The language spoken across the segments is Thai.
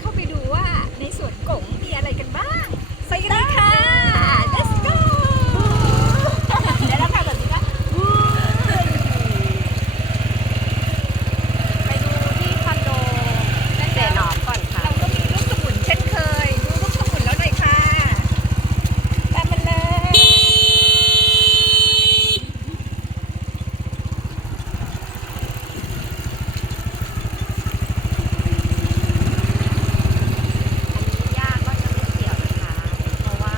เข้าไปดูว่าในสวนกงมีอะไรกันบ้างไปกันเลยค่ะ let's go เดี๋ยวเราทำแบบนี้ก็ไปดูที่คอนโดเจหนอมก่อนค่ะ เราก็มีลูกสมุนเช่นเคย ดูลูกสมุนแล้วหน่อยค่ะตามมันเลย อันนี้ย่าก็จะไม่เกี่ยวนะคะ เพราะว่า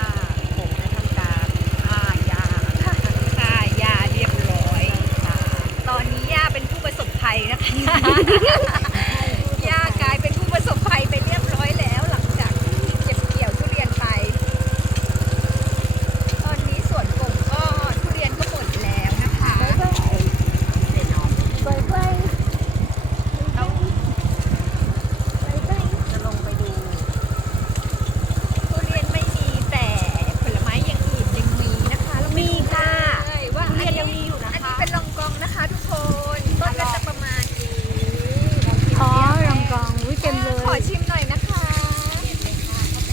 ผมได้ทำการฆ่าย่าค่ะ ค่ะยาเรียบร้อย ค่ะ ตอนนี้ย่าเป็นผู้ประสบภัยนะคะ ย่ากลายเป็นผู้ประสบภัยไปเรียบร้อยแล้ว หลังจากที่เก็บเกี่ยวทุเรียนไป ตอนนี้สวนกงก็ทุเรียนก็หมดแล้วนะคะ เจหนอมเราจะลงไปดู ทุเรียนไม่มีแต่ผลไม้อย่างอื่นยังมีนะคะเรามีค่ะว่า ทุเรียนยังมีอยู่นะ อันนี้ คะ เป็นลองกองนะคะ ทุกคนต้นละจะประมาณนี้ อ๋อรองกองอุ้ยเต็มเลย ขอชิมหน่อยนะคะ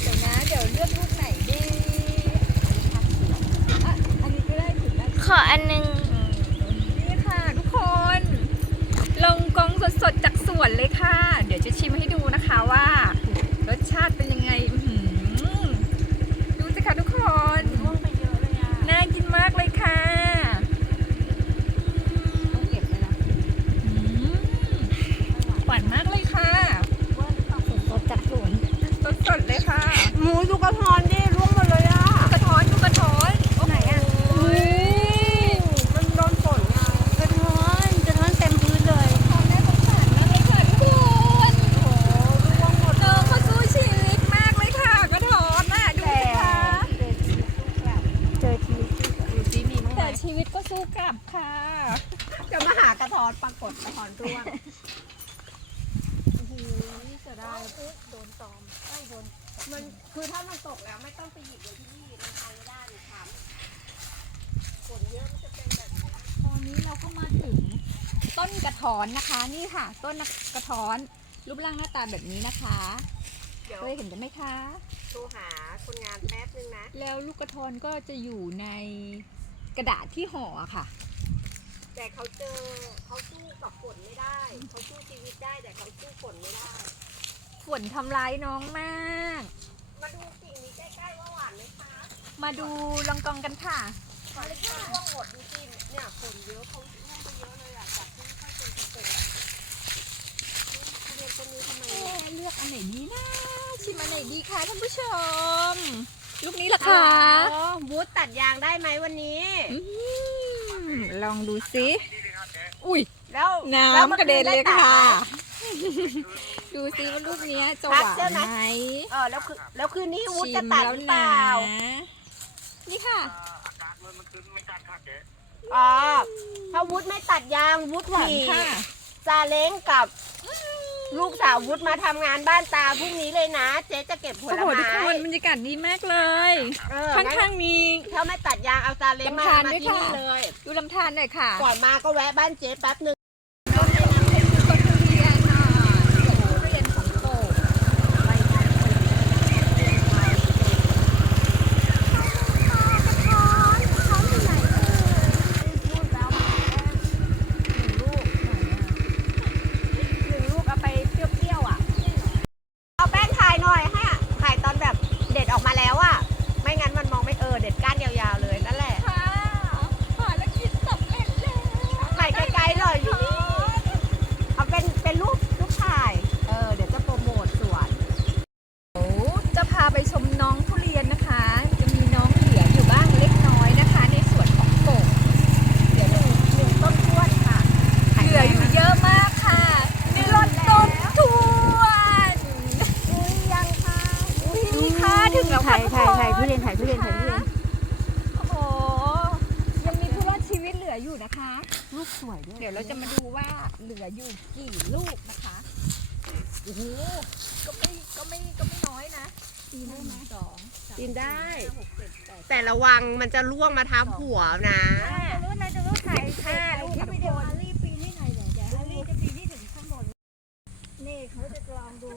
เดี๋ยวนะ เดี๋ยวเลือกลูกไหนดีอะอันนี้ก็ได้ถึงได้ ขออันนึง นี่ค่ะทุกคน ลงกองสดๆจากส วนเลยค่ะ เดี๋ยวจะชิมให้ดูนะคะว่า รสชาติเป็นยังไงอื้อหือดูสิคะทุกคน ร่วงไปเยอะเลยอะ น่ากินมากเลยค่ะ ต้องเก็บเลยนะ อืมหวานมากเลยค่ะ สดจากสวน สดๆเลยค่ะ หมูดูกระทอนดิร่วงหมดเลยอะ กระท้อนดูกระท้อนโอ้โห มันโดนฝนไง กระท้อนกระท้อนเต็มพื้นเลย ท้อนได้สงสารมากเลยค่ะทุกคนโอ้โหร่วงหมดเลยเขาสู้ชีวิตมากเลยค่ะ กระท้อนน่ะดูสิคะ เจอที ดูซิมีมั้งไหม แต่ชีวิตก็สู้กลับค่ะ จะมาหากระทอนปรากฏกระทอนร่วงโอ้โหจะได้ โดนตอ มไม่โดนมันคือถ้ามันตกแล้วไม่ต้องไปหยิบเลยที่นี่มันเอาไม่ได้หรือทำฝนเยอะมันจะเป็นแบบนี้ตอนนี้เราก็มาถึงต้นกระท้อนนะคะนี่ค่ะ ต้นกระท้อนรูปร่างหน้าตาแบบนี้นะคะเดี๋ยวเคยเห็นกันไหมคะ โทรหาคนงานแป๊บนึงนะ แล้วลูกกระท้อนก็จะอยู่ในกระดาษที่ห่อค่ะ แต่เขาเจอเขาสู้กับฝนไม่ได้ เขาสู้ชีวิตได้แต่เขาสู้ฝนไม่ได้ ฝนทำร้ายน้องมาก มาดูกิ่งนี้ใกล้ๆว่าหวานไหมคะมาดูลองกองกันค่ะ มาเลยค่ะร่วงหมดจริงๆเนี่ยฝนเยอะเขาร่วงไปเยอะเลยอะจากที่ไม่ค่อยเป็นกระปุกอะทุเรียนต้นนี้ทำไมเอ๊ะเลือกอันไหนดีนะชิมอันไหนดีคะท่านผู้ชม ลูกนี้ล่ะคะอ๋อบูธตัดยางได้ไหมวันนี้ อืมลองดูสิ อุ้ยแล้วน้แล้วำมื่กระเด็นเลยค่ะมื่อคืนได้ตัดไหมดูสิว่าลูกเนี้ยจะหพักวานใช่ไหมไหมเออแล้วคือแล้วคืนนี้วูดชิจะมตัดแล้วหรือเปนะล่า นี่ค่ะอ๋อถ้าวูดไม่ตัดยางวูดหวานขี่ค่ะซาเล้งกับลูกสาววุฒมาทำงานบ้านตาพรุ่งนี้เลยนะ เจ๊จะเก็บผโอ้ลโหทุกไม้คนบรรยากาศดีมากเลยเออข้งั้นางๆมีถ้าไม่ตัดยางเอาซาเล้งมาลำธารมาด้วยที่ค่ะนี่เลย ดูลำธารหน่อยค่ะ ก่อนมาก็แวะบ้านเจ๊แป๊บหนึ่ง ต้นทุเรียนค่ะทุเรียนของโปรดหนึ่งลูกเอาไปเปรี้ยวๆอะ เอาแป้งถ่ายหน่อยให้อะถ่ายตอนแบบเด็ดออกมาแล้วอะไม่งั้นมันมองไม่เออเด็ดก้านยาวๆเลยนั่นแหละ ค่ะภารกิจสำเร็จแล้ว ถ่ายไกลๆหน่อยพี่เอาเป็นเป็นรูปรูปถ่าย เออเดี๋ยวจะโปรโมทสวน เดี๋ยวจะพาไปชมน้องทุเรียนนะคะ จะมีน้องเหลืออยู่บ้างเล็กน้อยนะคะ ในสวนของโป่งเดี๋ยวหนึ่งหนึ่งต้นท้วนค่ะ เหลืออยู่เยอะมากค่ะมีรถต้นท้วนยังค่ะนี่ค่ะถึงแล้วค่ะ ถ่าย ทุก ถ่าย คน ถ่ายทุเรียนถ่ายทุเรียนถ่ายทุเรียน โอ้โหยังมีผู้รอดชีวิตเหลืออยู่นะคะ ลูกส วยด้วย เดี๋ยวเราจะมาดูว่าเหลืออยู่กี่ลูกนะคะ โอ้โห ก็ไม่ก็ไม่ก็ไม่น้อยนะปีได้ไหมสองสามกินได้ สี่ห้าหกเจ็ดแปดแต่ระวังมันจะล่วงมาทับหัวนะจะรู้นะจะรู้ถ่ายห้าลูกคลิค่ะปทุวิกดีคโอนรีบปีนให้หน่อยเดี๋ยวเดี๋ยวรีบจะปีนที่ถึงข้างบน นี่เขาจะลองดู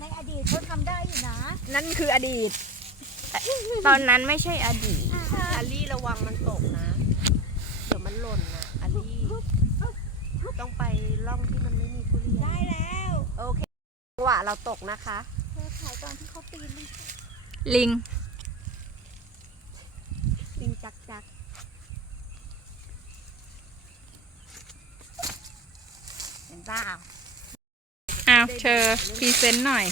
ในอดีตเขาทำได้อยู่นะ นั่นคืออดีต ตอนนั้นไม่ใช่อดีต อาลี่ระวังมันตกนะ เดี๋ยวมันหล่นนะอา ลี่ต้องไปร่องที่มันไม่มีทุเรียนได้แล้วโอเคจังหวะเราตกนะคะเธอขายตอนที่เขาปีนมันลิงลิงจักจักเห็นเปล่าอ้าวเธอพรีเซนต์หน่อย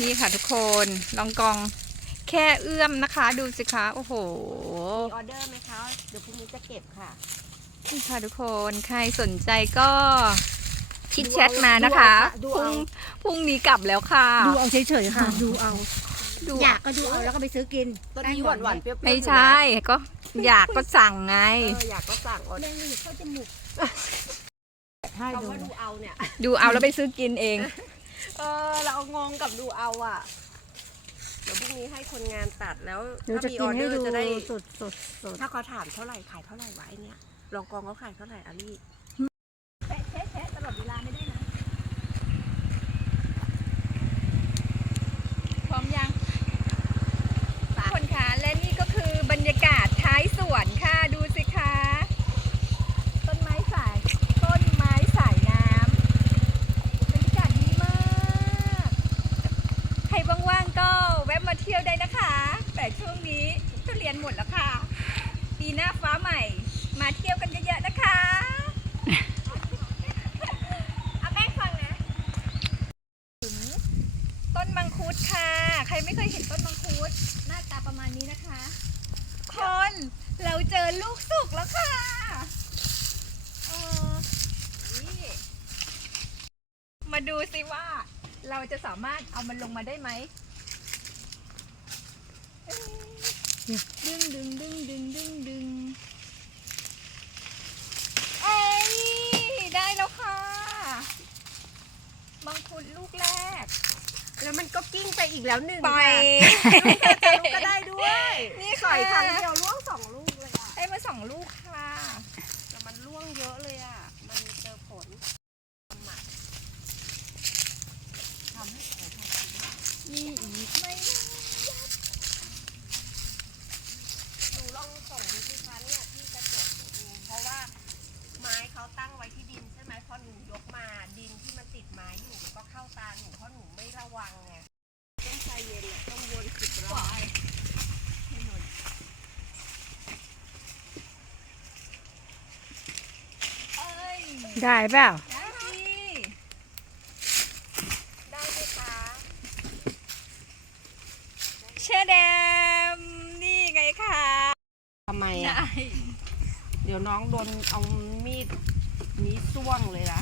นี่ค่ะทุกคน ลองกอง แค่เอื้อมนะคะ ดูสิคะโอ้โห มีออเดอร์ไหมคะเดี๋ยวพรุ่งนี้จะเก็บค่ะนี่ค่ะทุกคนใครสนใจก็คิดแชทมานะคะดูพรุ่เอางพรุ่งนี้กลับแล้วค่ะ ดูเอาเฉยๆค่ะ ดูเอา ดูอยากก็ดูเอาแล้วก็ไปซื้อกินตอนนี้หวานหวานๆเปรี้ยวๆไม่ใช่ก็อยากก็สั่งไงเอออยากก็สั่งออแมเดอร์งหวีเข้าจมูกให้คำดูว่าดูเอาเนี่ยดูเอาแล้วไปซื้อกินเอง เออเรางงกับดูเอาอะ เดี๋ยวพรุ่งนี้ให้คนงานตัดแล้วเดี๋ยวถ้าจะมีกิอนอเดให้อร์ดูจะได้สุดสุดสุดถ้าเขาถามเท่าไหร่ขายเท่าไหร่วะไอเนี่ยลองกองเขาขายเท่าไหร่อาลี่ ตลอดเวลาไม่ได้นะ พร้อมยังทุกคนคะและนี่ก็คือบรรยากาศท้ายสวนค่ะ ดูสิคะ ต้นไม้สาย ต้นไม้สายน้ำบรรยากาศดีมาก ใครว่างๆก็แวะมาเที่ยวได้นะคะ แต่ช่วงนี้ทุ เรียนหมดแล้วค่ะ ปีหน้าฟ้าใหม่ มาเที่ยวกันเยอะๆนะคะเอาแป้งฟังนะถึงต้นมังคุดค่ะ ใครไม่เคยเห็นต้นมังคุด หน้าตาประมาณนี้นะคะ คนเราเจอลูกสุกแล้วค่ะเออนี่มาดูสิว่าเราจะสามารถเอามันลงมาได้ไหมเอ๊ะ ดึงดึงดึงดึงดึงดึงเอ้ยได้แล้วค่ะบางคุดลูกแรก แล้วมันก็กิ้งไปอีกแล้วหนึ่งไป ค่ะลูกก็ได้ด้วยนี่ค่ะอยครั้งเดียวล่วงสองลูกเลยอะ ได้มาสองลูกค่ะ แต่มันล่วงเยอะเลยอะ มันเจอฝนหมักทำให้แผลทำสี มีอีกไหมนะ หนูลองส่งดูสิคะเนี่ยที่กระจกหนูดูเพราะว่าไม้เขาตั้งไว้ที่ดินใช่ไหมพอหนูยกมาดินที่มันติดไม้อยู่มันก็เข้าตาหนูเพราะหนูไม่ระวังไงต้องใจเย็นอะต้องวนสิบรอบให้หนู เอ้ย ได้เปล่าได้สิได้ไหมคะเชอแดมนี่ไงคะทำไมอะได้เดี๋ยวน้องโดนเอามีดนี้ส่วงเลยนะ